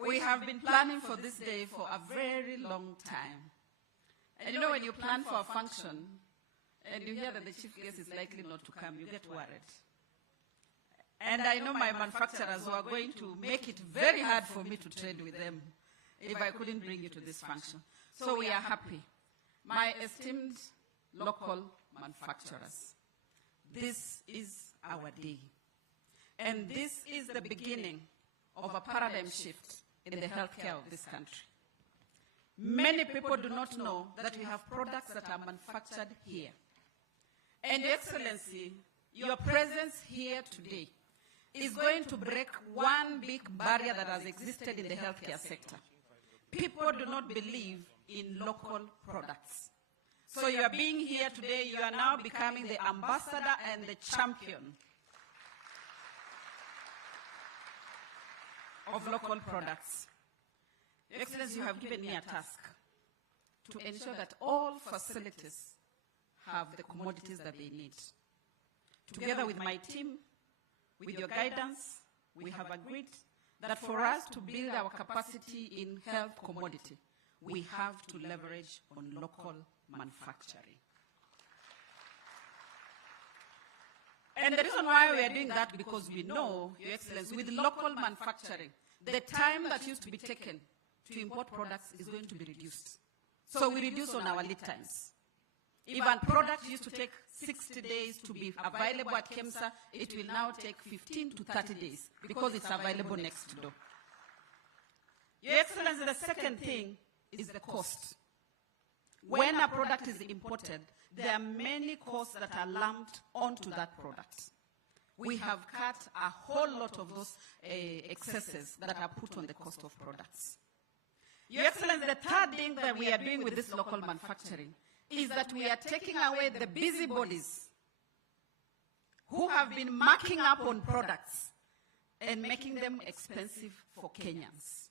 We have been planning for this day for a very long time. And you know, when you plan for a function and you hear that the chief guest is likely not to come, you get worried. And I know my manufacturers were going to make it very hard for me to trade with them if I couldn't bring you to this function. So we are happy. My esteemed local manufacturers, this is our day. And this is the beginning of a paradigm shift in the healthcare of this country. Many people do not know that we have products that are manufactured here. And Your Excellency, your presence here today is going to break one big barrier that has existed in the healthcare sector. People do not believe in local products. So you are being here today, you are now becoming the ambassador and the champion of local products. Your Excellency, you have given me a task to ensure that all facilities have the commodities that they need. Together with my team, with your guidance, we have agreed that for us to build our capacity in health commodity, we have to leverage on local manufacturing. And the reason why we are doing that, because we know, Your Excellency, with local manufacturing, the time that used to be taken to import products is going to be reduced. So we reduce on our lead times. Even products used to take 60 days to be available at KICC, it will now take 15 to 30 days because it's available next door. Your Excellency, the second thing is the cost. When a product is imported, there are many costs that are lumped onto that product. We have cut a whole lot of those excesses that are put on the cost of products. Your Excellency, the third thing that we are doing with this local manufacturing is that we are taking away the busybodies who have been marking up on products and making them expensive for Kenyans.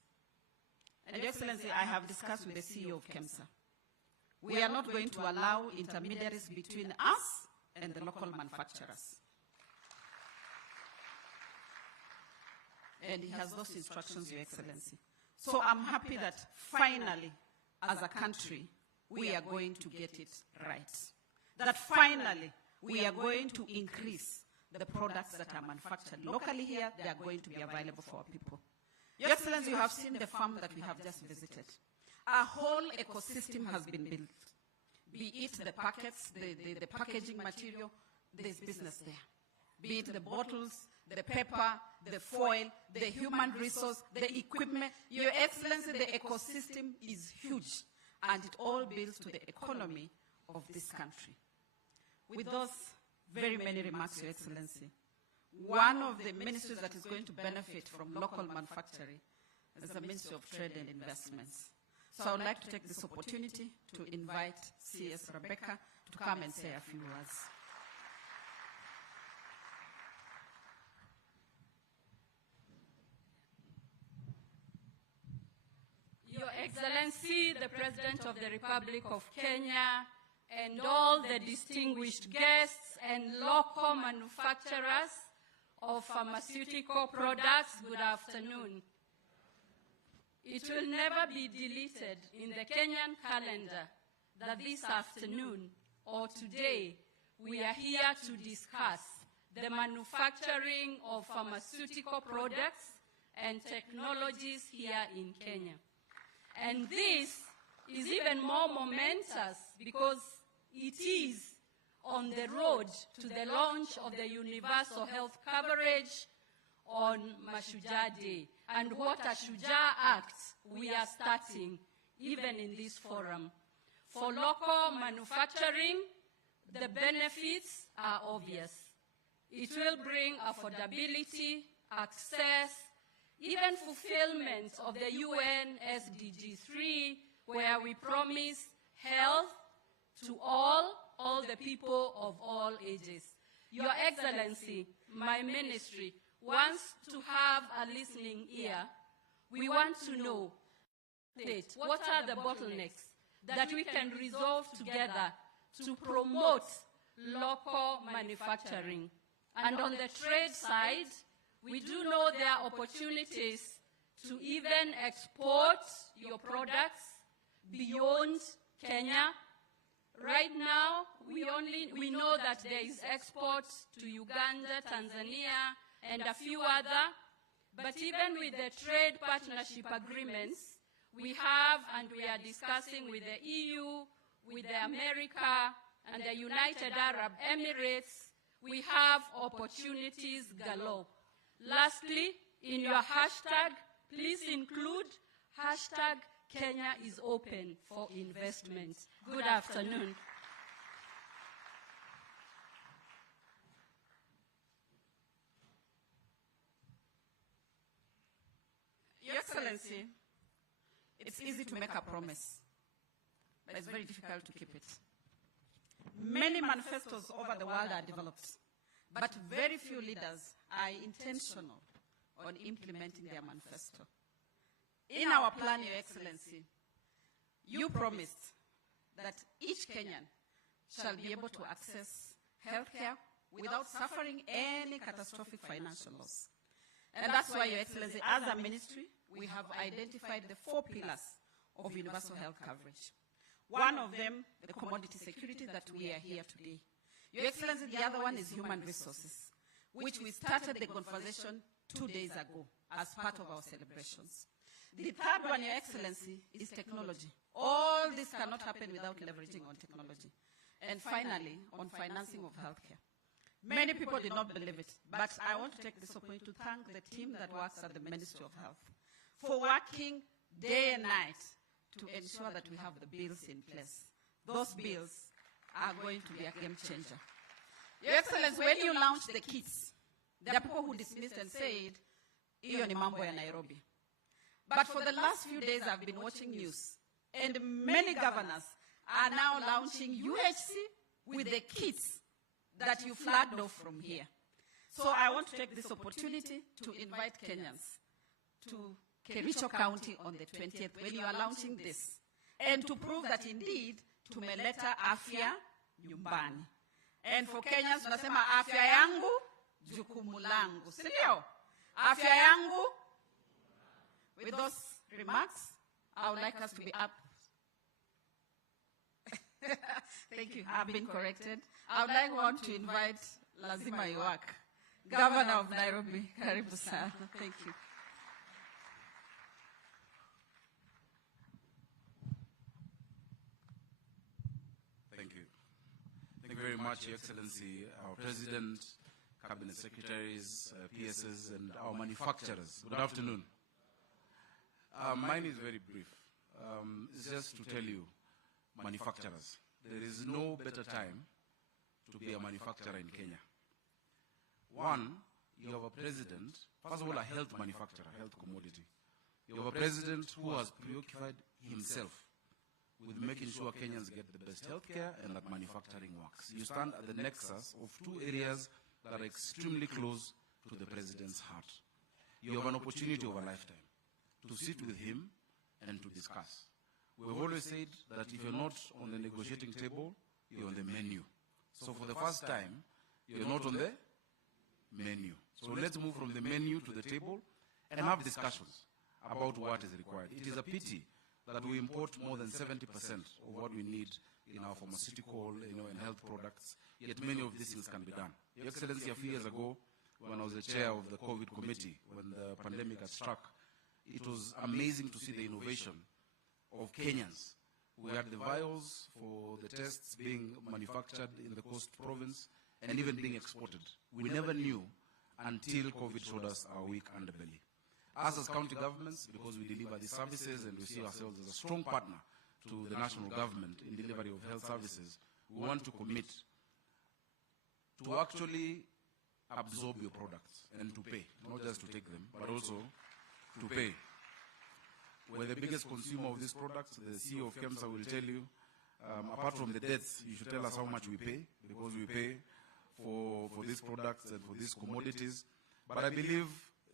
And Your Excellency, I have discussed with the CEO of KICC. We are not going to allow intermediaries between us and the local manufacturers. And he has those instructions, Your Excellency. So I'm happy that finally, as a country, we are going to get it right. That finally, we are going to increase the products that are manufactured locally here. They are going to be available for our people. Your Excellency, you have seen the farm that we have just visited. A whole ecosystem has been built. Be it the packets, the packaging material, there's business there. Be it the bottles, the paper, the foil, the human resource, the equipment. Your Excellency, the ecosystem is huge, and it all builds to the economy of this country. With those very many remarks, Your Excellency, one of the ministries that is going to benefit from local manufacturing is the Ministry of Trade and Investments. So I would like to take this opportunity to invite CS Rebecca to come and say a few words. Your Excellency, the President of the Republic of Kenya, and all the distinguished guests and local manufacturers of pharmaceutical products, good afternoon. It will never be deleted in the Kenyan calendar that this afternoon or today we are here to discuss the manufacturing of pharmaceutical products and technologies here in Kenya. And this is even more momentous because it is on the road to the launch of the universal health coverage on Mashujaa Day. And what a Shujaa Act we are starting even in this forum. For local manufacturing, the benefits are obvious. It will bring affordability, access, even fulfillment of the UN SDG 3, where we promise health to all the people of all ages. Your Excellency, my ministry wants to have a listening ear. We want to know what are the bottlenecks that we can resolve together to promote local manufacturing. And on the trade side, we do know there are opportunities to even export your products beyond Kenya. Right now, we know that there is export to Uganda, Tanzania, and a few other. But even with the trade partnership agreements, we have and we are discussing with the EU, with the America, and the United Arab Emirates, we have opportunities galore. Lastly, in your hashtag, please include hashtag Kenya is open for investment. Good afternoon. Your Excellency, it's easy to make a promise, but it's very difficult to keep it. Many manifestos over the world are developed, but very few leaders are intentional on implementing their manifesto. In our plan, Your Excellency, you promised that each Kenyan shall be able to access healthcare without suffering any catastrophic financial loss. And that's why, Your Excellency, as a ministry, we have identified the 4 pillars of universal health coverage. One of them, the commodity security that we are here today. Your Excellency, the other one is human resources, which we started the conversation 2 days ago as part of our celebrations. The third one, Your Excellency, is technology. All this cannot happen without leveraging on technology. And finally, on financing of healthcare. Many people did not believe it, but I want to take this opportunity to thank the team that works at the Ministry of Health for working day and night to ensure that we have the bills in place. Those bills are going to be a game changer. Your Excellency, when you launched the KICC, there are people who dismissed and said, "Iyo ni mambo ya Nairobi." But for the last few days, I've been watching news, and many governors are now launching UHC with the KICC that you flagged off from here. So I want to take this opportunity to invite Kenyans to Kericho County on the 20th when you are launching this, and to prove that indeed tumeleta afya nyumbani. And for Kenyans, tunasema afya yangu, jukumu langu. Sindio? Afya yangu. With those remarks, I would like us to be up. Thank you. I've been corrected. I would want to invite Lazima Iwak, Governor of Nairobi. Karibu sana. Thank you. Thank you. Thank you very much, Your Excellency, our President, Cabinet Secretaries, PSs, and our manufacturers. Good afternoon. Mine is very brief. It's just to tell you, manufacturers, there is no better time to be a manufacturer in Kenya. One, you have a president, first of all, a health manufacturer, health commodity. You have a president who has preoccupied himself with making sure Kenyans get the best healthcare and that manufacturing works. You stand at the nexus of 2 areas that are extremely close to the president's heart. You have an opportunity of a lifetime to sit with him and to discuss. We've always said that if you're not on the negotiating table, you're on the menu. So for the first time, you're not on the menu. So let's move from the menu to the table and have discussions about what is required. It is a pity that we import more than 70% of what we need in our pharmaceutical, and health products, yet many of these things can be done. Your Excellency, a few years ago, when I was the chair of the COVID committee, when the pandemic had struck, it was amazing to see the innovation of Kenyans. We had the vials for the tests being manufactured in the Coast Province and even being exported. We never knew until COVID showed us our weak underbelly. Us as county governments, because we deliver these services and we see ourselves as a strong partner to the national government in delivery of health services, we want to commit to actually absorb your products and to pay, not just to take them, but also to pay. We're the biggest consumer of these products. The CEO of KEMSA will tell you, apart from the debts, you should tell us how much we pay, because we pay for these products and for these commodities. But I believe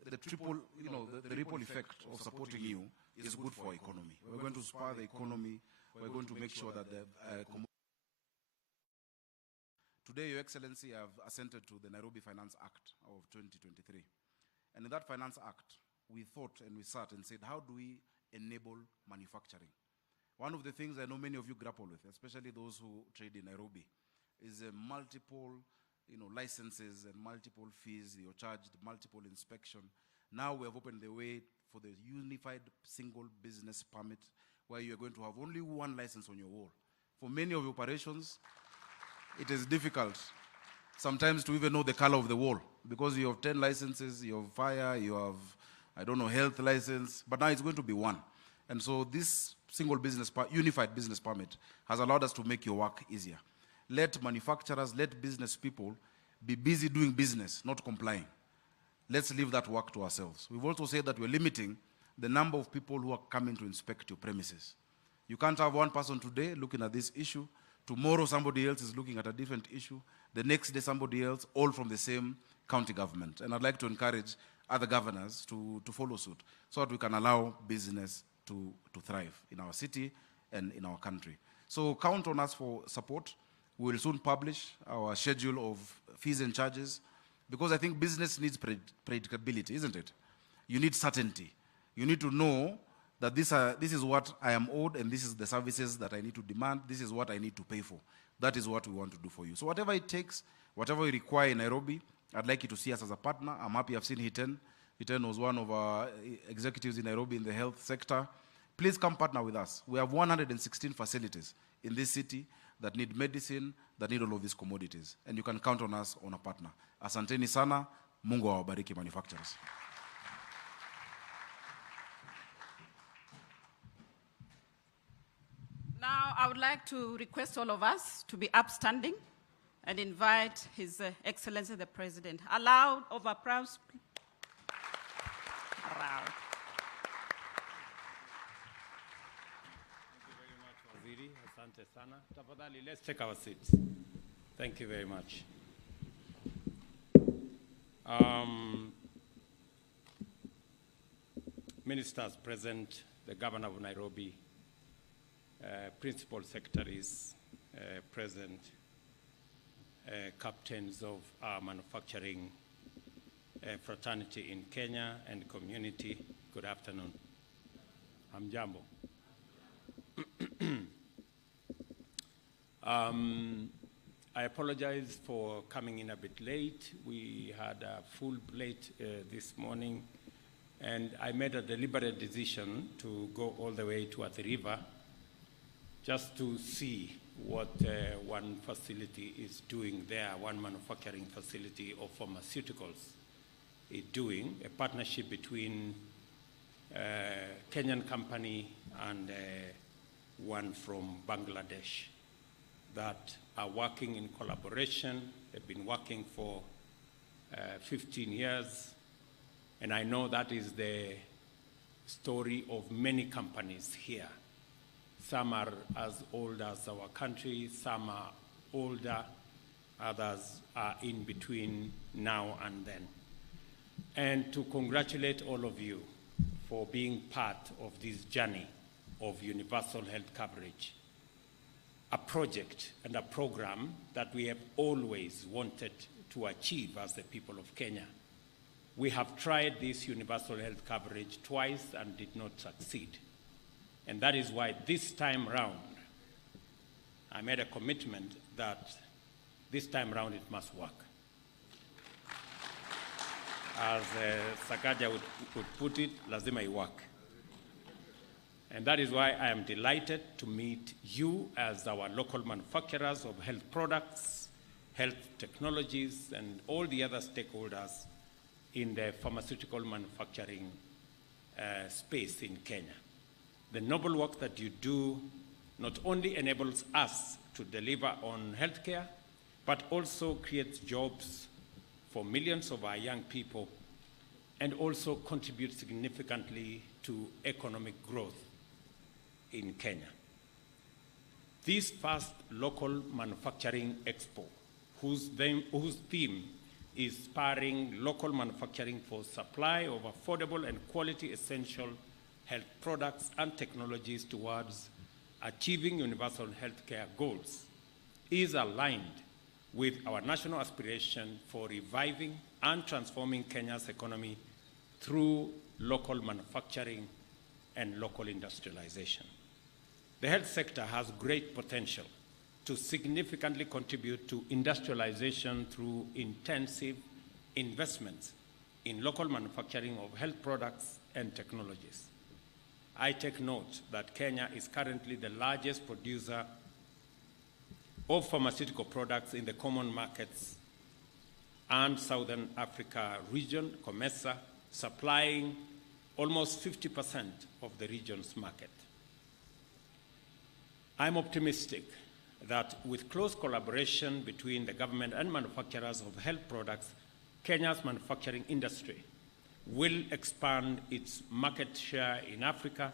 the the ripple effect of supporting you is good for our economy. We're going to spur the economy. We're going to make sure that the Today, Your Excellency, I have assented to the Nairobi Finance Act of 2023. And in that Finance Act, we thought and we sat and said, how do we enable manufacturing? One of the things I know many of you grapple with, especially those who trade in Nairobi, is multiple licenses and multiple fees. You're charged, multiple inspection. Now we have opened the way for the unified single business permit, where you're going to have only one license on your wall. For many of your operations, it is difficult sometimes to even know the color of the wall, because you have 10 licenses, you have fire, you have, I don't know, health license, but now it's going to be one. And so this single business, unified business permit has allowed us to make your work easier. Let manufacturers, let business people be busy doing business, not complying. Let's leave that work to ourselves. We've also said that we're limiting the number of people who are coming to inspect your premises. You can't have one person today looking at this issue. Tomorrow somebody else is looking at a different issue. The next day somebody else, all from the same county government. And I'd like to encourage other governors to follow suit so that we can allow business to thrive in our city and in our country. So count on us for support. We will soon publish our schedule of fees and charges, because I think business needs predictability, isn't it? You need certainty. You need to know that this is what I am owed, and this is the services that I need to demand, this is what I need to pay for. That is what we want to do for you. So whatever it takes, whatever we require in Nairobi, I'd like you to see us as a partner. I'm happy I've seen Hiten. Hiten was one of our executives in Nairobi in the health sector. Please come partner with us. We have 116 facilities in this city that need medicine, that need all of these commodities. And you can count on us on a partner. Asanteni sana, Mungu awabariki manufacturers. Now, I would like to request all of us to be upstanding and invite His Excellency the President. A loud of applause. Asante sana. Tafadhali, let's take our seats. Thank you very much. Ministers present, the Governor of Nairobi, Principal Secretaries present, captains of our manufacturing fraternity in Kenya and community, good afternoon. Hamjambo. I apologize for coming in a bit late. We had a full plate this morning, and I made a deliberate decision to go all the way to Athi River just to see what one facility is doing there, one manufacturing facility of pharmaceuticals is doing, a partnership between Kenyan company and one from Bangladesh that are working in collaboration. They've been working for 15 years, and I know that is the story of many companies here. Some are as old as our country, some are older, others are in between now and then. And to congratulate all of you for being part of this journey of universal health coverage, a project and a program that we have always wanted to achieve as the people of Kenya. We have tried this universal health coverage twice and did not succeed. And that is why this time round, I made a commitment that this time round it must work. As Sakaja would put it, lazima iwak. And that is why I am delighted to meet you as our local manufacturers of health products, health technologies, and all the other stakeholders in the pharmaceutical manufacturing space in Kenya. The noble work that you do not only enables us to deliver on healthcare, but also creates jobs for millions of our young people and also contributes significantly to economic growth in Kenya. This first local manufacturing expo, whose theme is spurring local manufacturing for supply of affordable and quality essential health products and technologies towards achieving universal healthcare goals, is aligned with our national aspiration for reviving and transforming Kenya's economy through local manufacturing and local industrialization. The health sector has great potential to significantly contribute to industrialization through intensive investments in local manufacturing of health products and technologies. I take note that Kenya is currently the largest producer of pharmaceutical products in the common markets and Southern Africa region, COMESA, supplying almost 50% of the region's market. I'm optimistic that with close collaboration between the government and manufacturers of health products, Kenya's manufacturing industry will expand its market share in Africa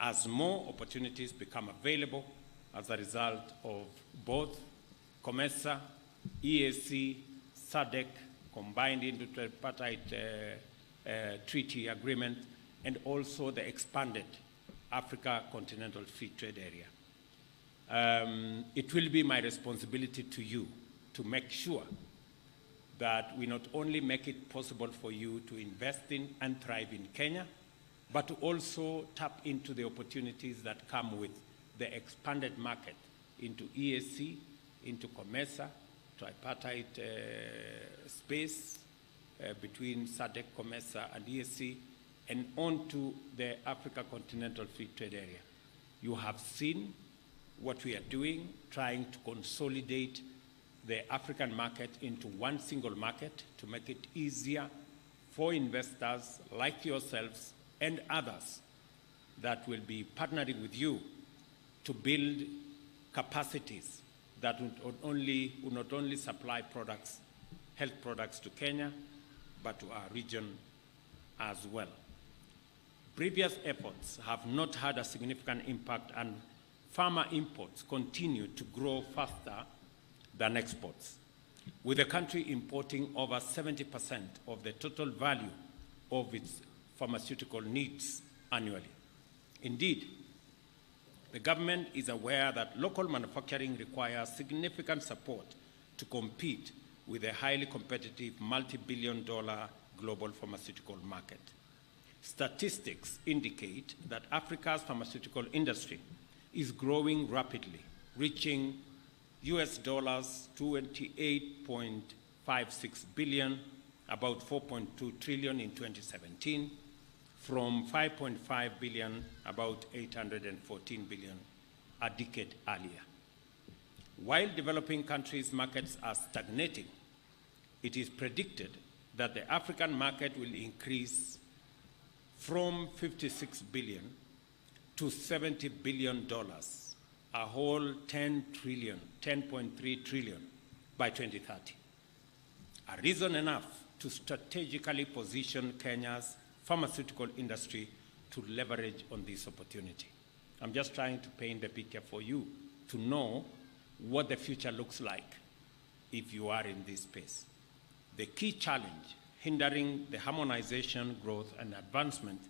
as more opportunities become available as a result of both COMESA, EAC, SADC combined into the tripartite treaty agreement, and also the expanded Africa Continental Free Trade Area. It will be my responsibility to you to make sure that we not only make it possible for you to invest in and thrive in Kenya, but to also tap into the opportunities that come with the expanded market into EAC, into COMESA, tripartite space between SADC, COMESA, and EAC, and onto the Africa Continental Free Trade Area. You have seen what we are doing, trying to consolidate the African market into one single market to make it easier for investors like yourselves and others that will be partnering with you to build capacities that will not only supply products, health products to Kenya, but to our region as well. Previous efforts have not had a significant impact, and farmer imports continue to grow faster than exports, with the country importing over 70% of the total value of its pharmaceutical needs annually. Indeed, the government is aware that local manufacturing requires significant support to compete with a highly competitive multi-billion-dollar global pharmaceutical market. Statistics indicate that Africa's pharmaceutical industry is growing rapidly, reaching US dollars 28.56 billion, about 4.2 trillion in 2017, from 5.5 billion, about 814 billion a decade earlier. While developing countries' markets are stagnating, it is predicted that the African market will increase from 56 billion to $70 billion, a whole 10.3 trillion by 2030. A reason enough to strategically position Kenya's pharmaceutical industry to leverage on this opportunity. I'm just trying to paint the picture for you to know what the future looks like if you are in this space. The key challenge hindering the harmonization, growth, and advancement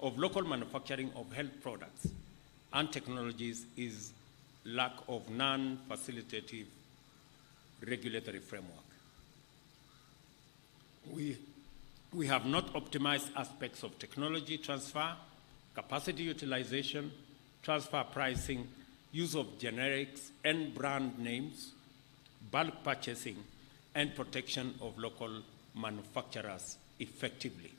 of local manufacturing of health products and technologies is lack of non-facilitative regulatory framework. We have not optimized aspects of technology transfer, capacity utilization, transfer pricing, use of generics and brand names, bulk purchasing, and protection of local manufacturers effectively.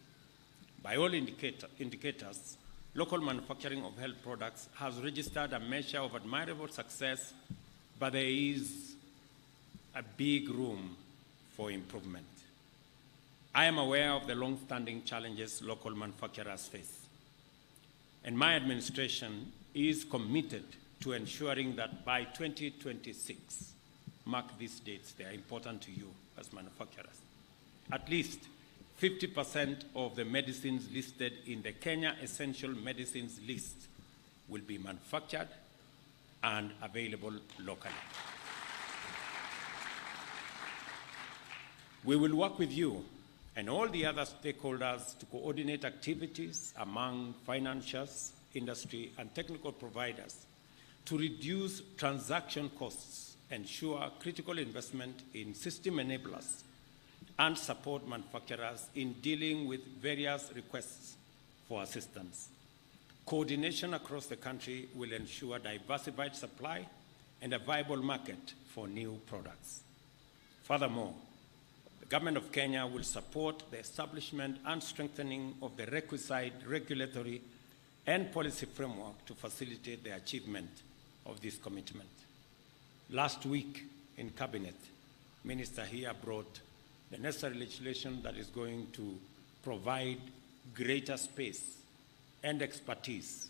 By all indicators, local manufacturing of health products has registered a measure of admirable success, but there is a big room for improvement. I am aware of the long-standing challenges local manufacturers face, and my administration is committed to ensuring that by 2026, mark these dates, they are important to you as manufacturers, at least 50% of the medicines listed in the Kenya Essential Medicines list will be manufactured and available locally. We will work with you and all the other stakeholders to coordinate activities among financiers, industry, and technical providers to reduce transaction costs, ensure critical investment in system enablers, and support manufacturers in dealing with various requests for assistance. Coordination across the country will ensure diversified supply and a viable market for new products. Furthermore, the Government of Kenya will support the establishment and strengthening of the requisite regulatory and policy framework to facilitate the achievement of this commitment. Last week in Cabinet, Minister here brought the necessary legislation that is going to provide greater space and expertise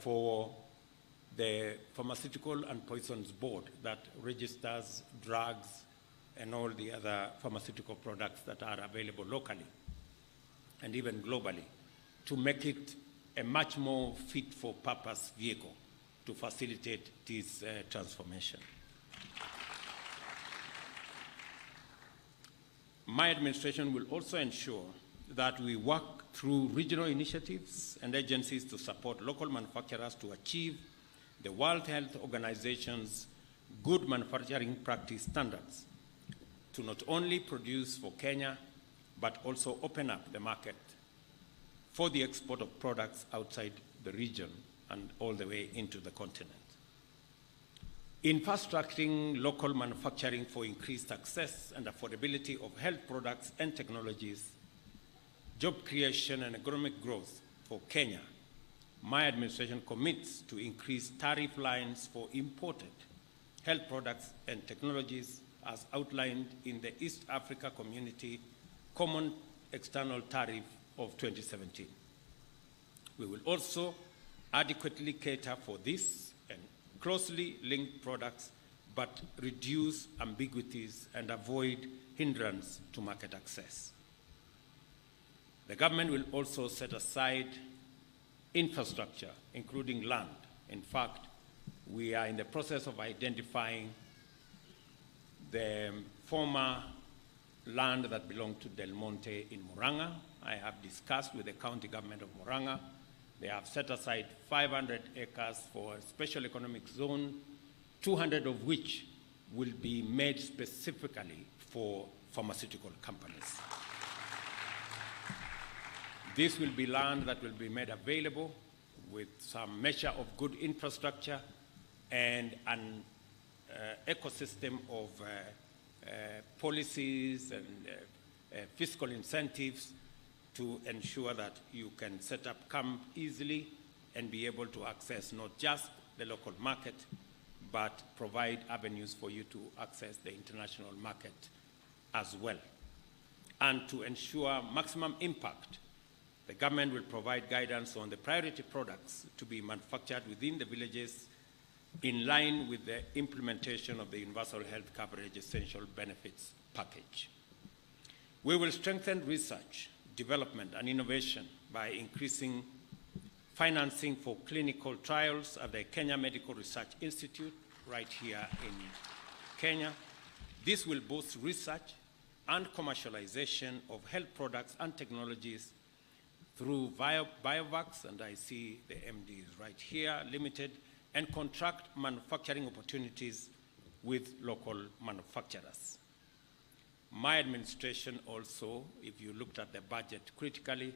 for the Pharmaceutical and Poisons Board that registers drugs and all the other pharmaceutical products that are available locally and even globally, to make it a much more fit-for-purpose vehicle to facilitate this transformation. My administration will also ensure that we work through regional initiatives and agencies to support local manufacturers to achieve the World Health Organization's good manufacturing practice standards, to not only produce for Kenya, but also open up the market for the export of products outside the region and all the way into the continent. In fast-tracking local manufacturing for increased access and affordability of health products and technologies, job creation and economic growth for Kenya, my administration commits to increase tariff lines for imported health products and technologies as outlined in the East Africa Community Common External Tariff of 2017. We will also adequately cater for this and closely linked products, but reduce ambiguities and avoid hindrance to market access. The government will also set aside infrastructure, including land. In fact, we are in the process of identifying the former land that belonged to Del Monte in Murang'a. I have discussed with the county government of Murang'a. They have set aside 500 acres for a special economic zone, 200 of which will be made specifically for pharmaceutical companies. This will be land that will be made available with some measure of good infrastructure and an ecosystem of policies and fiscal incentives to ensure that you can set up camp easily and be able to access not just the local market, but provide avenues for you to access the international market as well. And to ensure maximum impact, the government will provide guidance on the priority products to be manufactured within the villages in line with the implementation of the Universal Health Coverage Essential Benefits Package. We will strengthen research, development, and innovation by increasing financing for clinical trials at the Kenya Medical Research Institute right here in Kenya. This will boost research and commercialization of health products and technologies through Biovacs, and I see the MD is right here, Limited, and contract manufacturing opportunities with local manufacturers. My administration also, if you looked at the budget critically,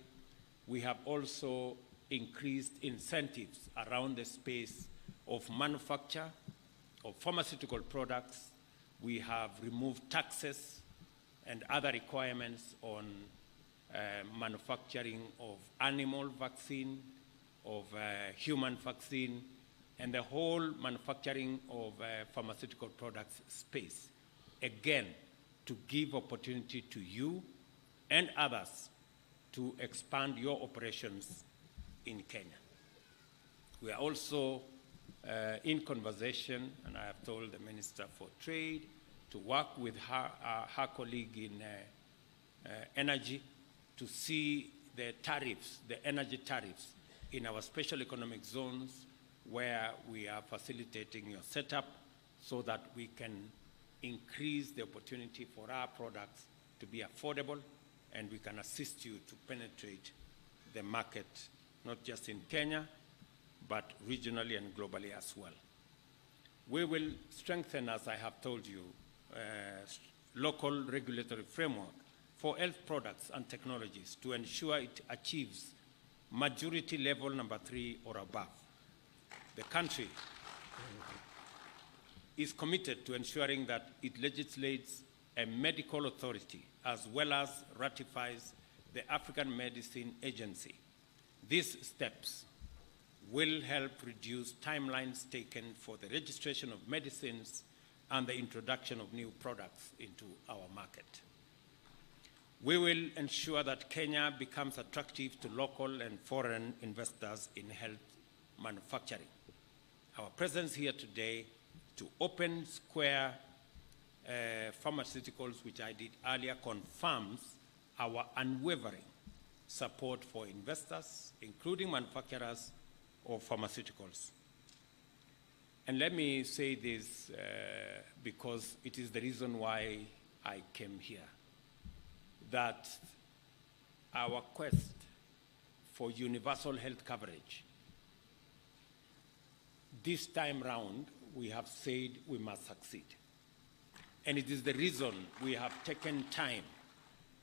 we have also increased incentives around the space of manufacture of pharmaceutical products. We have removed taxes and other requirements on manufacturing of animal vaccine, of human vaccine, and the whole manufacturing of pharmaceutical products space. Again, to give opportunity to you and others to expand your operations in Kenya. We are also in conversation, and I have told the Minister for Trade to work with her colleague in energy to see the tariffs, the energy tariffs in our special economic zones where we are facilitating your setup so that we can increase the opportunity for our products to be affordable, and we can assist you to penetrate the market, not just in Kenya, but regionally and globally as well. We will strengthen, as I have told you, local regulatory framework for health products and technologies to ensure it achieves majority level number 3 or above. The country is committed to ensuring that it legislates a medical authority as well as ratifies the African Medicine Agency. These steps will help reduce timelines taken for the registration of medicines and the introduction of new products into our market. We will ensure that Kenya becomes attractive to local and foreign investors in health manufacturing. Our presence here today to open Square Pharmaceuticals, which I did earlier, confirms our unwavering support for investors, including manufacturers of pharmaceuticals. And let me say this because it is the reason why I came here, that our quest for universal health coverage, this time round, we have said we must succeed. And it is the reason we have taken time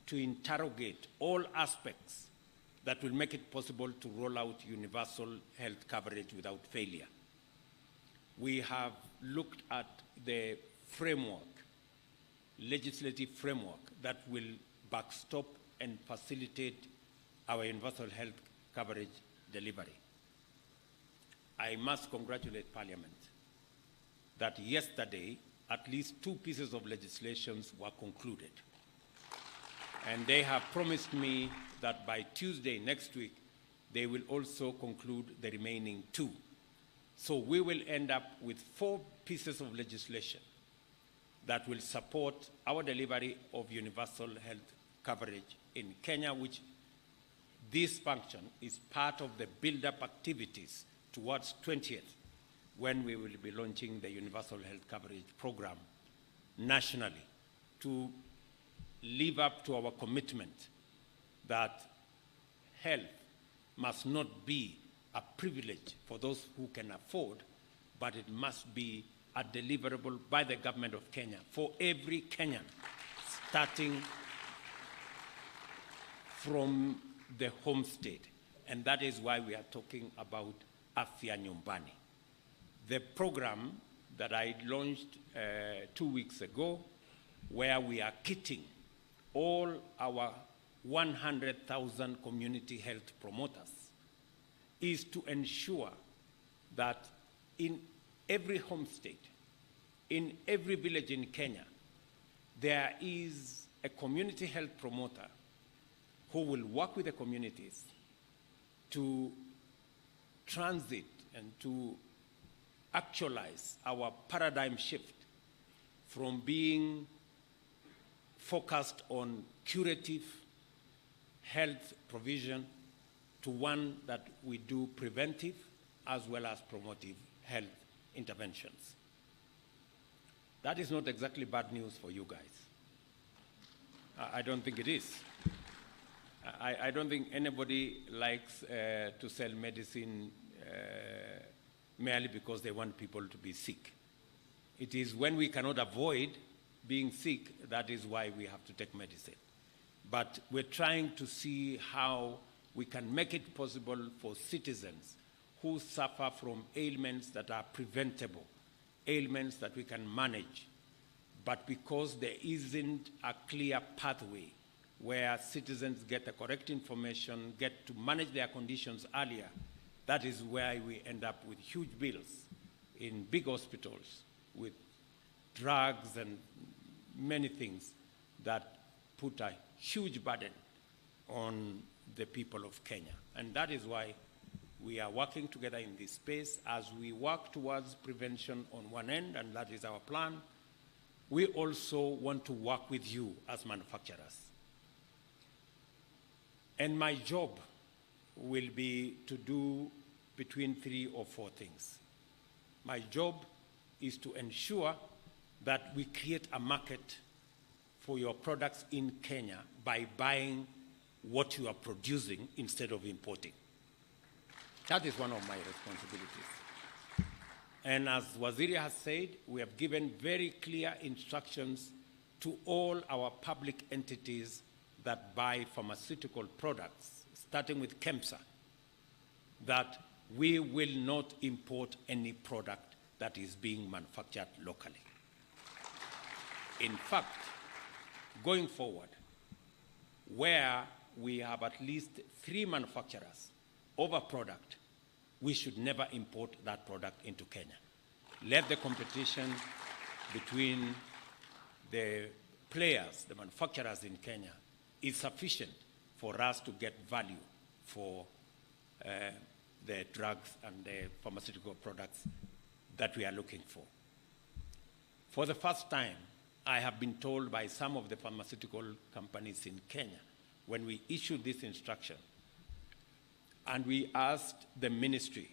to interrogate all aspects that will make it possible to roll out universal health coverage without failure. We have looked at the framework, legislative framework, that will backstop and facilitate our universal health coverage delivery. I must congratulate Parliament that yesterday at least 2 pieces of legislation were concluded. And they have promised me that by Tuesday next week, they will also conclude the remaining 2. So we will end up with 4 pieces of legislation that will support our delivery of universal health coverage in Kenya, which this function is part of the build-up activities towards 20th, when we will be launching the universal health coverage program nationally to live up to our commitment that health must not be a privilege for those who can afford, but it must be a deliverable by the government of Kenya for every Kenyan, starting from the home state. And that is why we are talking about Afya Nyumbani. The program that I launched 2 weeks ago, where we are kitting all our 100,000 community health promoters, is to ensure that in every home state, in every village in Kenya, there is a community health promoter who will work with the communities to transit and to actualize our paradigm shift from being focused on curative health provision to one that we do preventive as well as promotive health interventions. That is not exactly bad news for you guys. I don't think it is. I don't think anybody likes to sell medicine merely because they want people to be sick. It is when we cannot avoid being sick, that is why we have to take medicine. But we're trying to see how we can make it possible for citizens who suffer from ailments that are preventable, ailments that we can manage, but because there isn't a clear pathway where citizens get the correct information, get to manage their conditions earlier, that is where we end up with huge bills in big hospitals with drugs and many things that put a huge burden on the people of Kenya. And that is why we are working together in this space as we work towards prevention on one end, and that is our plan. We also want to work with you as manufacturers. And my job will be to do between 3 or 4 things. My job is to ensure that we create a market for your products in Kenya by buying what you are producing instead of importing. That is one of my responsibilities. And as Waziri has said, we have given very clear instructions to all our public entities that buy pharmaceutical products, starting with KEMSA, that we will not import any product that is being manufactured locally. In fact, going forward, where we have at least 3 manufacturers of a product, we should never import that product into Kenya. Let the competition between the players, the manufacturers in Kenya, is sufficient for us to get value for the drugs and the pharmaceutical products that we are looking for. For the first time, I have been told by some of the pharmaceutical companies in Kenya, when we issued this instruction, and we asked the ministry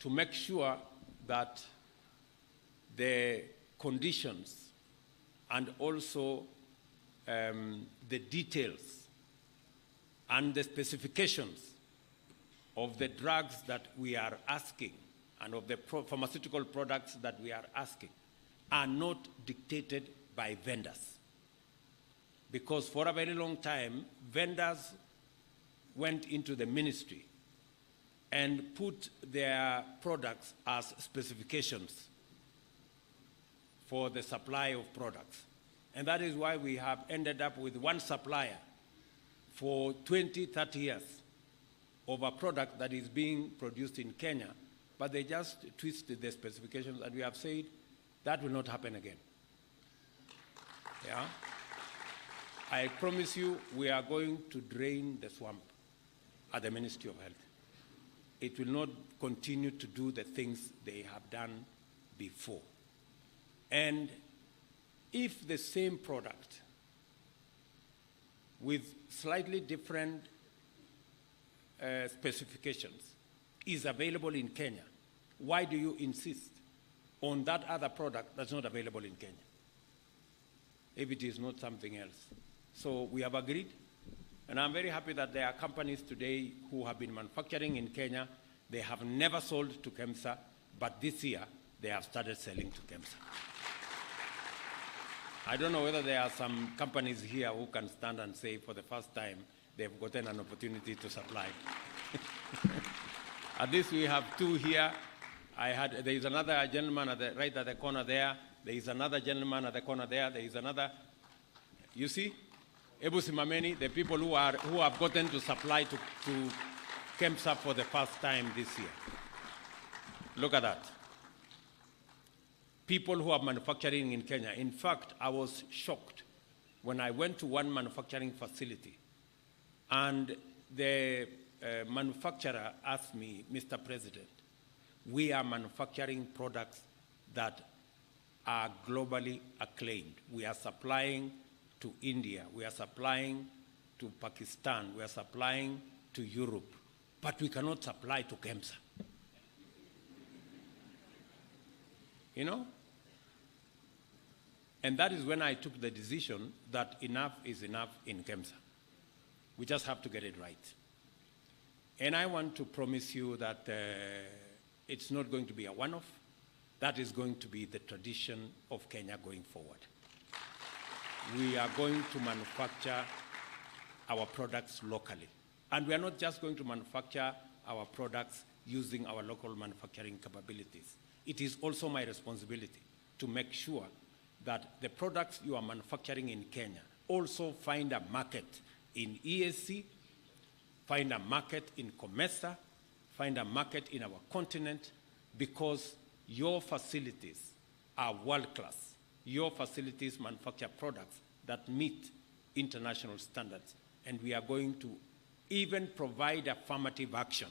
to make sure that the conditions and also the details and the specifications of the drugs that we are asking and of the pharmaceutical products that we are asking are not dictated by vendors. Because for a very long time, vendors went into the ministry and put their products as specifications for the supply of products. And that is why we have ended up with one supplier for 20, 30 years of a product that is being produced in Kenya, but they just twisted the specifications, and we have said that will not happen again. Yeah? I promise you we are going to drain the swamp at the Ministry of Health. It will not continue to do the things they have done before. And if the same product with slightly different specifications is available in Kenya, why do you insist on that other product that's not available in Kenya if it is not something else? So we have agreed, and I'm very happy that there are companies today who have been manufacturing in Kenya. They have never sold to KEMSA, but this year they have started selling to KEMSA. I don't know whether there are some companies here who can stand and say for the first time they've gotten an opportunity to supply. At least we have 2 here. There is another gentleman right at the corner there. There is another gentleman at the corner there. There is another. You see? Ebu Simameni, the people who have gotten to supply to KEMSA for the first time this year. Look at that. People who are manufacturing in Kenya. In fact, I was shocked when I went to one manufacturing facility and the manufacturer asked me, Mr. President, we are manufacturing products that are globally acclaimed. We are supplying to India, we are supplying to Pakistan, we are supplying to Europe, but we cannot supply to KEMSA. You know? And that is when I took the decision that enough is enough in KEMSA. We just have to get it right. And I want to promise you that it's not going to be a one-off. That is going to be the tradition of Kenya going forward. We are going to manufacture our products locally. And we are not just going to manufacture our products using our local manufacturing capabilities. It is also my responsibility to make sure that the products you are manufacturing in Kenya also find a market in EAC, find a market in COMESA, find a market in our continent, because your facilities are world-class. Your facilities manufacture products that meet international standards, and we are going to even provide affirmative action.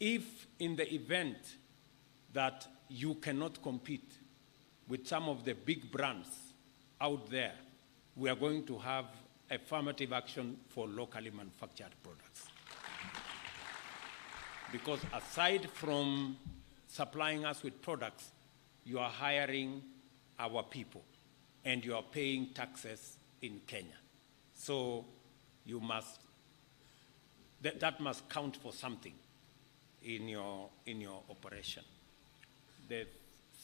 If in the event that you cannot compete with some of the big brands out there, we are going to have affirmative action for locally manufactured products. Because aside from supplying us with products, you are hiring our people and you are paying taxes in Kenya. So you must, that must count for something in your operation. The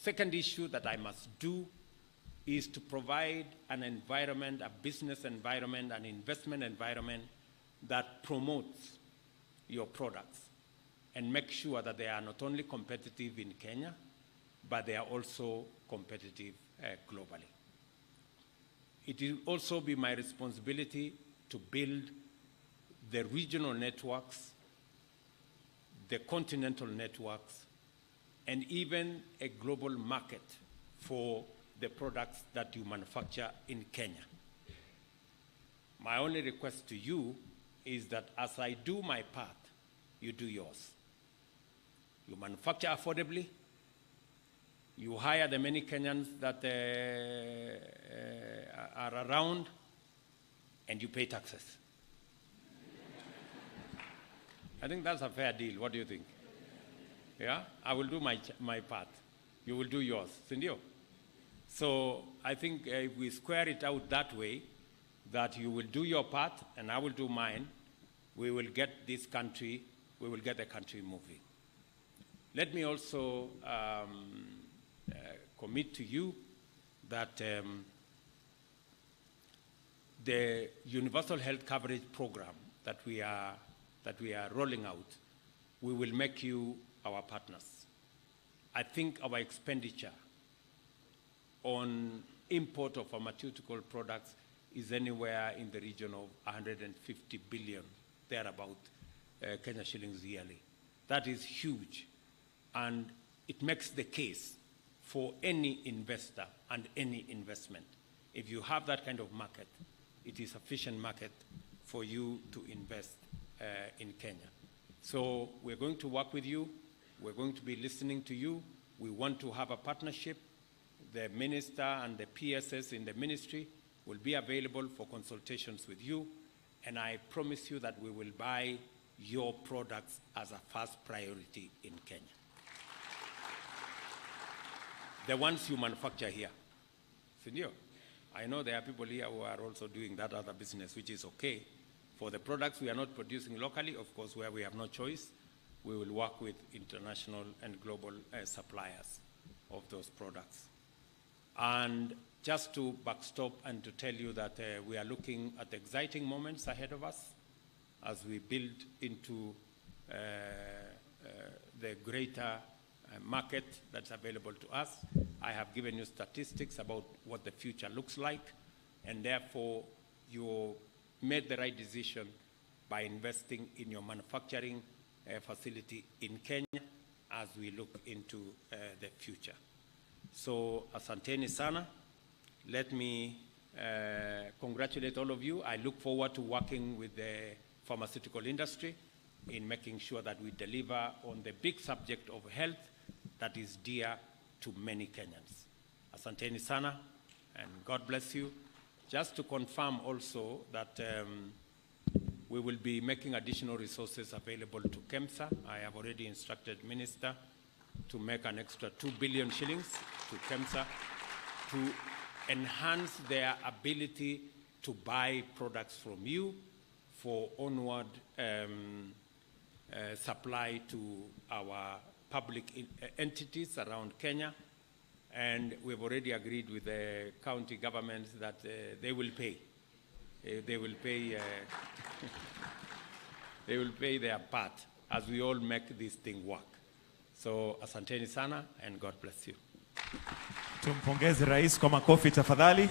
second issue that I must do is to provide an environment, a business environment, an investment environment that promotes your products and make sure that they are not only competitive in Kenya, but they are also competitive globally. It will also be my responsibility to build the regional networks, the continental networks, and even a global market for the products that you manufacture in Kenya. My only request to you is that as I do my part, you do yours. You manufacture affordably, you hire the many Kenyans that are around, and you pay taxes. I think that's a fair deal. What do you think? Yeah? I will do my part. You will do yours. Sindio? So I think if we square it out that way, that you will do your part and I will do mine, we will get this country, we will get the country moving. Let me also commit to you that the universal health coverage program that we are rolling out, we will make you our partners. I think our expenditure on import of pharmaceutical products is anywhere in the region of 150 billion, thereabout, Kenya shillings yearly. That is huge, and it makes the case for any investor and any investment. If you have that kind of market, it is a sufficient market for you to invest in Kenya. So we're going to work with you. We're going to be listening to you. We want to have a partnership. The minister and the PSS in the ministry will be available for consultations with you, and I promise you that we will buy your products as a first priority in Kenya. The ones you manufacture here. Senor, I know there are people here who are also doing that other business, which is okay. For the products we are not producing locally, of course, where we have no choice, we will work with international and global suppliers of those products. And just to backstop and to tell you that we are looking at exciting moments ahead of us as we build into the greater market that's available to us. I have given you statistics about what the future looks like, and therefore you made the right decision by investing in your manufacturing facility in Kenya as we look into the future. So, asanteni sana. Let me congratulate all of you. I look forward to working with the pharmaceutical industry in making sure that we deliver on the big subject of health that is dear to many Kenyans. Asanteni sana, and God bless you. Just to confirm also that we will be making additional resources available to KEMSA. I have already instructed Minister to make an extra 2 billion shillings to KEMSA to enhance their ability to buy products from you for onward supply to our public entities around Kenya. And we've already agreed with the county governments that they will pay. They will pay. They will pay their part as we all make this thing work. So asanteni sana, and God bless you. Tumpongeze Rais kwa makofi tafadhali.